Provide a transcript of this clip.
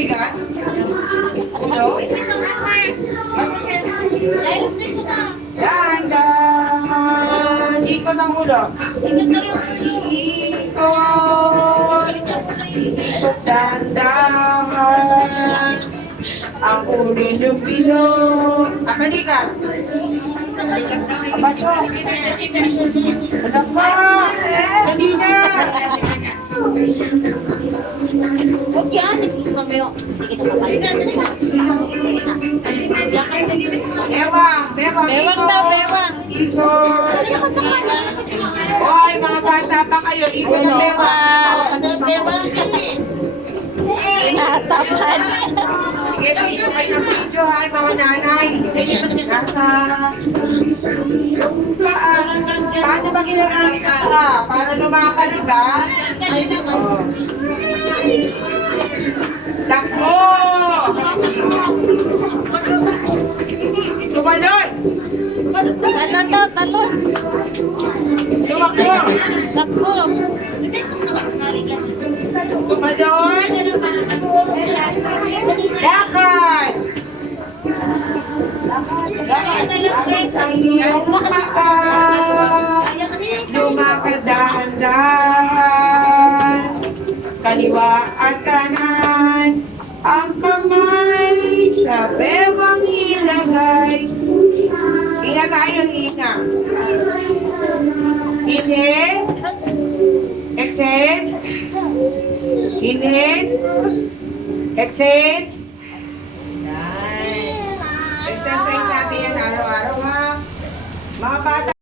mabigat? Ulo? Dahan-dahan. Ikot ang ulo. Ikot. Ikot dahan-dahan. Ang ulo niyong bilog. Akali ka. Abaso. Anak ka. Dali na. Huwag yan. Mamaya. Sige na kapalitan. Bewang. Bewang. Bewang daw, bewang. Ikot. Hoy, mga bata pa kayo. Ikot ang bewang. Ano bewang? Natapan. Sige, video kayo ng video, ha, mga nanay. Nasa... Paano ba ginagamit ka? Para lumakad ka? Oh. Takbo! Tumalon! Talon. Tumakbo! Takbo. Tumalon! Lakad! Lumakad dahan-dahan, kaliwa at kanan, ang kamay sa bewang ilagay. Hinga tayo, hinga. Inhale. Exhale. Inhale. Exhale. Nice. Exercise natin yan araw-araw, ha? Mga bata.